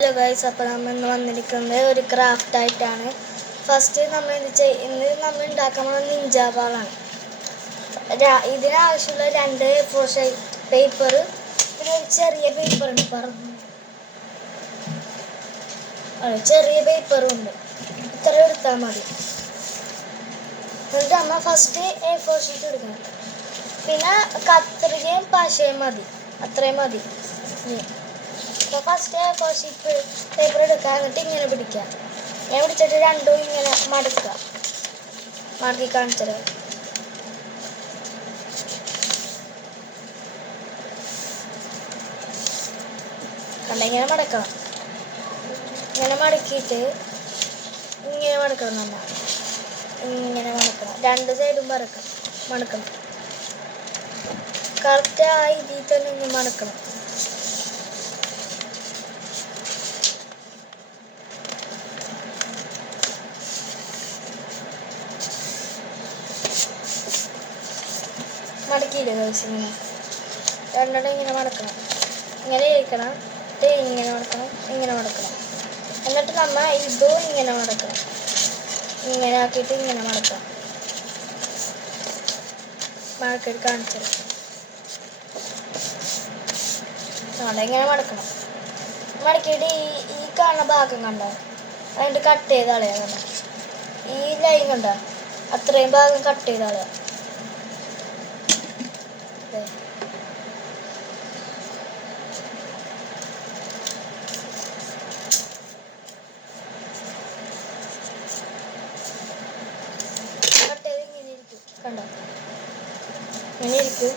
Hello guys, അപ്പോൾ നമ്മൾ ഇന്ന് വന്നിരിക്കുന്നത് ഒരു ക്രാഫ്റ്റ് ആയിട്ടാണ്. ഫസ്റ്റ് നമ്മൾ ഇന്ന് നമ്മൾ ഉണ്ടാക്കാൻ പോകുന്ന നിഞ്ച ബാളാണ്. ഇതിനാവശ്യമുള്ള 2 A4 പേപ്പർ, പിന്നെ ഒരു ചെറിയ പേപ്പറുണ്ട്, ചെറിയ പേപ്പറും ഉണ്ട്. ഇത്ര എടുത്താൽ മതി. എന്നിട്ട് നമ്മൾ ഫസ്റ്റ് A4 ഷീറ്റ് എടുക്കണം. പിന്നെ കത്രികയും പശയും മതി, അത്രയും മതി. അപ്പോൾ ഫസ്റ്റ് A4 ഷീറ്റ് പേപ്പർ എടുക്കുക, എന്നിട്ട് ഇങ്ങനെ പിടിക്കുക. ഞാൻ പിടിച്ചിട്ട് രണ്ടും ഇങ്ങനെ മടക്കുക. മടക്കി കാണിച്ചത് കണ്ട, ഇങ്ങനെ മടക്കണം. ഇങ്ങനെ മടക്കിയിട്ട് ഇങ്ങനെ മടക്കണം. നമ്മൾ ഇങ്ങനെ മടക്കണം, 2 സൈഡും മടക്കണം. കറക്റ്റ് ആ ഇതിൽ തന്നെ ഇങ്ങനെ മടക്കണം. മടക്കിയില്ലേ ഗൈസ്? ഇങ്ങനെ രണ്ടെണ്ണം ഇങ്ങനെ മടക്കണം, ഇങ്ങനെ ഇരിക്കണം, ഇങ്ങനെ മടക്കണം, ഇങ്ങനെ മടക്കണം. എന്നിട്ട് നമ്മൾ ഇതും ഇങ്ങനെ മടക്കണം, ഇങ്ങനെ ആക്കിയിട്ട് ഇങ്ങനെ മടക്കണം. മടക്കിയിട്ട് കാണിച്ചത് അവിടെ ഇങ്ങനെ മടക്കണം. മടക്കിയിട്ട് ഈ കാണുന്ന ഭാഗം കണ്ടോ, അതിൻ്റെ കട്ട് ചെയ്ത് കളയാ. കണ്ടോ, ഈ ലൈൻ കണ്ടോ, അത്രയും ഭാഗം കട്ട് ചെയ്ത് കളയാ. കണ്ടോ, ഇങ്ങനെ ഇരിക്കും.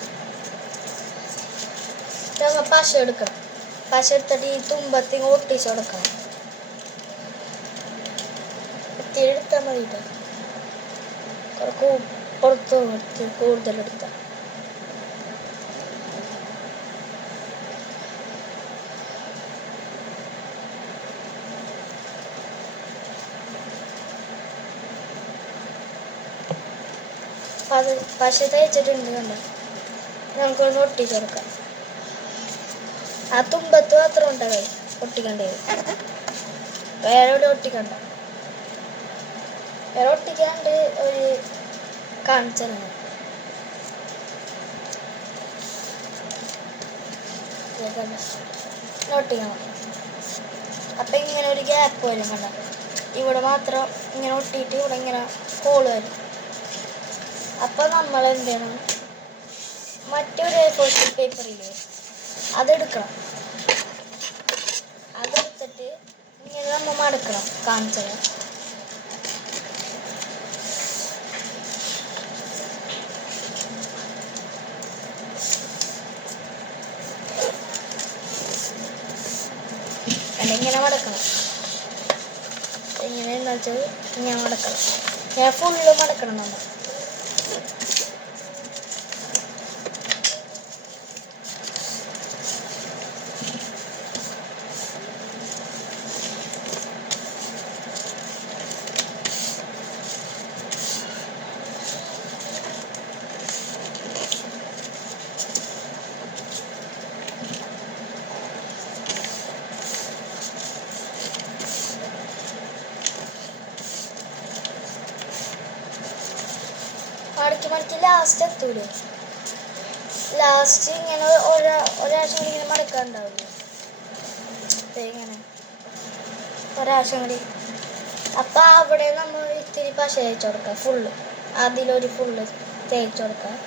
പശ എടുക്കണം. പശ എടുത്തിട്ട് ഈ തുമ്പത്തി ഒട്ടിച്ച് കൊടുക്കണം. ഇത്തിരി എടുത്താൽ മതി കേട്ടോ, കുറച്ച് പുറത്ത് കൂടുതലെടുത്താൽ. പശ തേച്ചിട്ടുണ്ട്. കണ്ടോ, നമുക്കൊന്ന് ഒട്ടിച്ച് കൊടുക്കാം. ആ തുമ്പത്ത് മാത്രം ഉണ്ടാവേ ഒട്ടിക്കേണ്ടത്, വേറെ ഇവിടെ ഒട്ടിക്കണ്ട. വേറെ ഒട്ടിക്കാണ്ട് ഒരു കാണിച്ചാൽ ഒട്ടിക്കണം. അപ്പം ഇങ്ങനെ ഒരു ഗ്യാപ്പ് വരും. കണ്ട, ഇവിടെ മാത്രം ഇങ്ങനെ ഒട്ടിയിട്ട് ഇവിടെ ഇങ്ങനെ ഹോള് വരും. അപ്പോൾ നമ്മൾ എന്ത് ചെയ്യണം, മറ്റൊരു A4 ഷീറ്റ് പേപ്പറില്ലേ, അതെടുക്കണം. അതെടുത്തിട്ട് ഇങ്ങനെ നമ്മൾ മടക്കണം. കാണിച്ചത് ഇങ്ങനെ മടക്കണം. ഇങ്ങനെ എന്താ വെച്ചാൽ ഇങ്ങനെ മടക്കണം. ഞാൻ ഫുള്ള് മടക്കണം. നമ്മൾ മടക്കി ലാസ്റ്റ് എത്തൂലേ, ലാസ്റ്റ് ഇങ്ങനെ ഒരാഴ്ച കൂടി ഇങ്ങനെ മടക്കാനുണ്ടാവില്ലേ, ഇങ്ങനെ ഒരാഴ്ച കൂടി. അപ്പം അവിടെ നമ്മൾ ഇത്തിരി പശ തേച്ച് കൊടുക്കാം. ഫുള്ള് അതിലൊരു ഫുള്ള് തേച്ച് കൊടുക്കാം.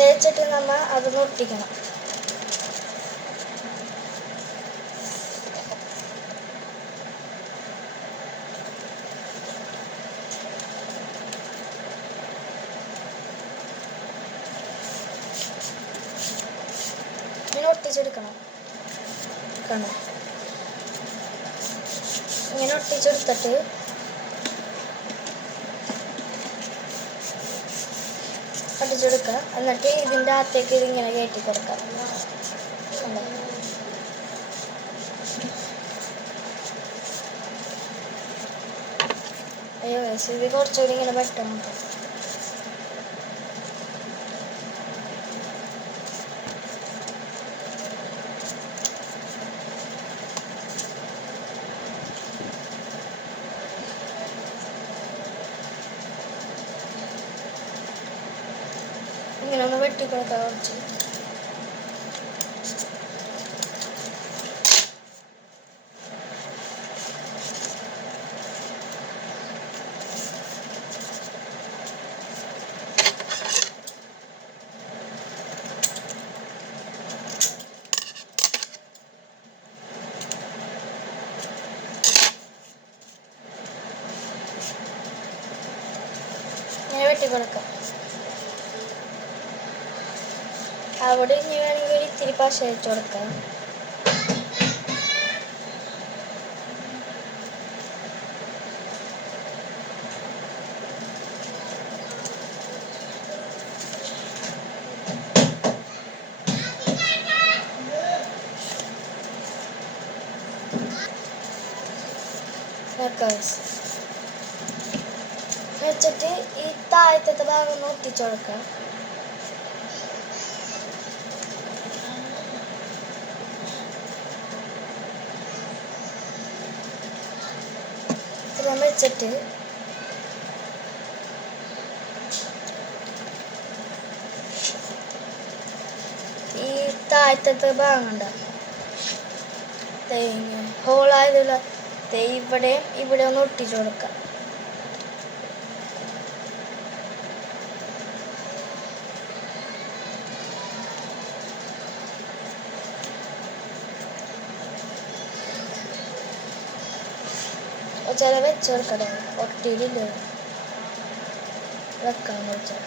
തേച്ചിട്ട് നമ്മൾ അത് ഒട്ടിക്കണം. ഇങ്ങനെ ഒട്ടിച്ചെടുക്കണം. കണ്ടോ, ഇങ്ങനെ ഒട്ടിച്ചെടുത്തിട്ട് ഒട്ടിച്ചെടുക്കുക. എന്നിട്ട് ഇതിൻ്റെ അകത്തേക്ക് ഇതിങ്ങനെ കയറ്റി കൊടുക്കാം. അയ്യോ ഇത് കുറച്ചുകൂടി ഇങ്ങനെ പെട്ടെന്ന് ഇങ്ങനെ ഒന്ന് വെട്ടിക്കൊടുക്കാം കുറച്ച്. ഇങ്ങനെ വെട്ടിക്കൊടുക്കാം. അവിടെ ഇനി വേണമെങ്കിൽ ഇത്തിരി പശ വെച്ച് കൊടുക്കാം. വെച്ചിട്ട് ഈ താഴത്തെ ഭാഗം ഒന്ന് ഒട്ടിച്ചു കൊടുക്കാം. ഇത്രയും വെച്ചിട്ട് ഈ താഴത്തെ ഭാഗം ഉണ്ടാവും ഹോളായതുള്ള ഇവിടെ ഒന്ന് ഒട്ടിച്ചു കൊടുക്കാം. ചില വെച്ച് കൊടുക്കണേ ഒട്ടിയില്ലേ വെക്കാൻ വെച്ചാൽ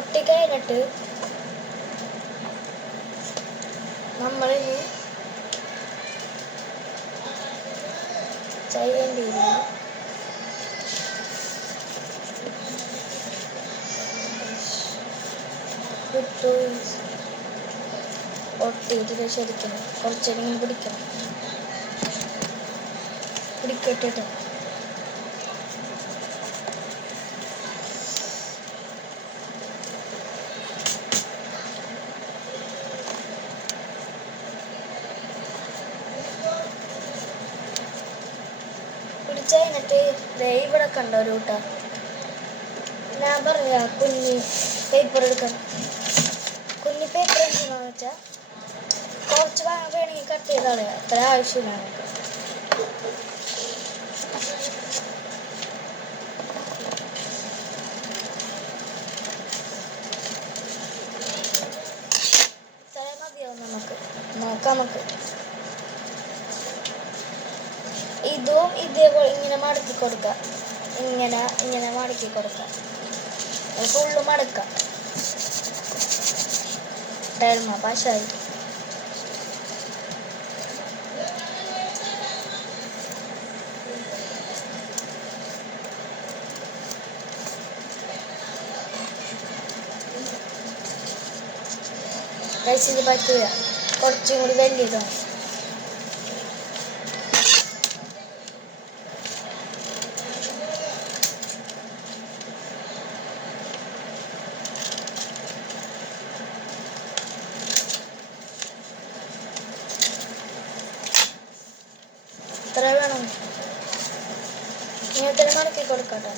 ഒട്ടിക്കഴിഞ്ഞിട്ട് നമ്മളിനി ചെയ്യേണ്ടിയില്ല. ഒട്ടിയിട്ട് ശരിക്കും കുറച്ചേരം പിടിക്കണം. പിടിക്കട്ടിട്ട് പിടിച്ചതിനിട്ട് ഇവിടെ കണ്ടോ ഒരു കൂട്ട ഞാൻ പറയാ കുഞ്ഞി പേപ്പർ എടുക്കാം. കുഞ്ഞി പേപ്പർ എന്താണെന്ന് വെച്ചാൽ കുറച്ച് ഭാഗം വേണമെങ്കിൽ കട്ട് ചെയ്ത് കളയാം. അത്ര ആവശ്യമില്ല. ഇത്ര മതിയാവും നമുക്ക് നോക്കാം. നമുക്ക് ഇതും ഇതേപോലെ ഇങ്ങനെ മടക്കി കൊടുക്കാം. ഇങ്ങനെ മടക്കി കൊടുക്കാം. ഫുള്ള് മടക്കാം. ഡയൽമ പാശായി കഴിച്ചത് പറ്റില്ല. കുറച്ചും കൂടി വലിയതാണ്. ഇത്ര വേണം. ഇങ്ങനെ തന്നെ മടക്കി കൊടുക്കട്ടെ.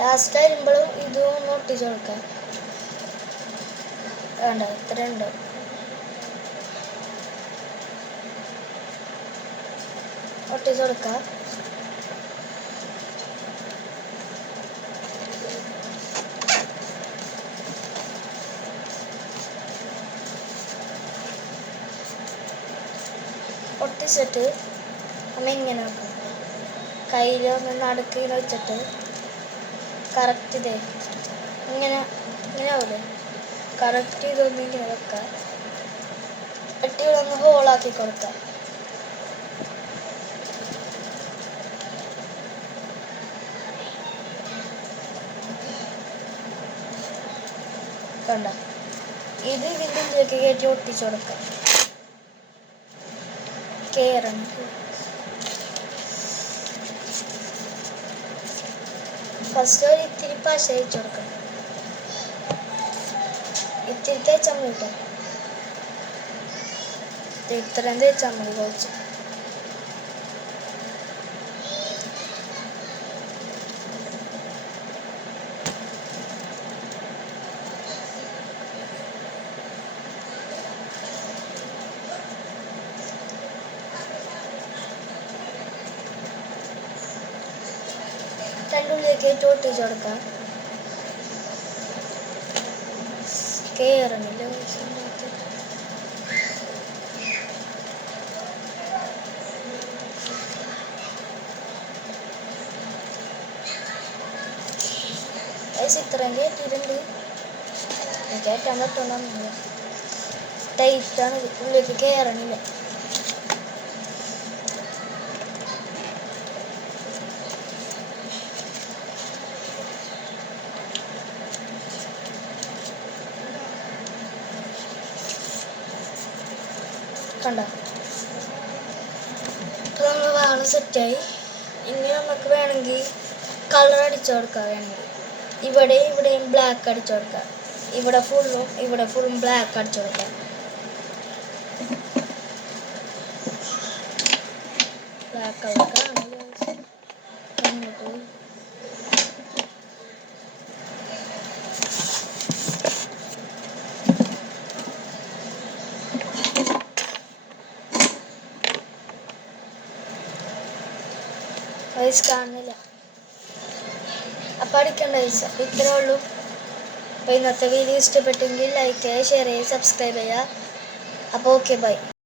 ലാസ്റ്റ് വരുമ്പോഴും ഇതും ഒന്ന് ഒട്ടിച്ചു കൊടുക്കാം. വേണ്ട ഇത്ര ഉണ്ട്. ഒട്ടിച്ചു കൊടുക്കാം. ഒട്ടിച്ചിട്ട് നമ്മൾ ഇങ്ങനെ വെക്കണം. കയ്യിൽ ഒന്ന് നടുക്കിങ്ങനെ വെച്ചിട്ട് കറക്റ്റ് ഇതേ ഇങ്ങനെ ഇങ്ങനെ ആവില്ലേ? കറക്റ്റ് ഇതൊന്നും ഇങ്ങനെ വെക്കാം. എന്നിട്ട് ഇവിടെ ഒന്ന് ഹോളാക്കി കൊടുക്കാം. കണ്ട, ഇത് ഇതിൻ്റെ ഉള്ളിലേക്ക് കയറ്റി ഒട്ടിച്ചു കൊടുക്കാം. കയറണം. ഫസ്റ്റ് ഒരു ഇത്തിരി പശ അയച്ചു കൊടുക്കണം. ഇത്തിരി തേച്ചാൽ മതി കേട്ടോ. ഇത്രയും തേച്ചാൽ മതി കുറച്ച്. രണ്ടുള്ളിലേക്ക് കയറ്റി ഒട്ടിച്ചു കൊടുക്കാം. കയറണില്ല. ഇത്രയും കയറ്റിയിട്ടുണ്ട്. കയറ്റാൻ പറ്റുന്നില്ല. ടൈറ്റാണ്. ഉള്ളിലേക്ക് കയറണില്ല. കണ്ട, ഇപ്പം നമ്മൾ വാള് സെറ്റായി. ഇനി നമുക്ക് വേണമെങ്കിൽ കളർ അടിച്ചു കൊടുക്കാം. വേണമെങ്കിൽ ഇവിടെയും ബ്ലാക്ക് അടിച്ചു കൊടുക്കാം. ഇവിടെ ഫുള്ളും ബ്ലാക്ക് അടിച്ചു കൊടുക്കാം. ബ്ലാക്ക് കളർ കാണുന്നില്ല. അപ്പം അടിക്കണ്ട പൈസ. ഇത്രേ ഉള്ളൂ. അപ്പോൾ ഇന്നത്തെ വീഡിയോ ഇഷ്ടപ്പെട്ടെങ്കിൽ ലൈക്ക് ചെയ്യുക, ഷെയർ ചെയ്യുക, സബ്സ്ക്രൈബ് ചെയ്യുക. അപ്പോൾ ഓക്കെ, ബൈ.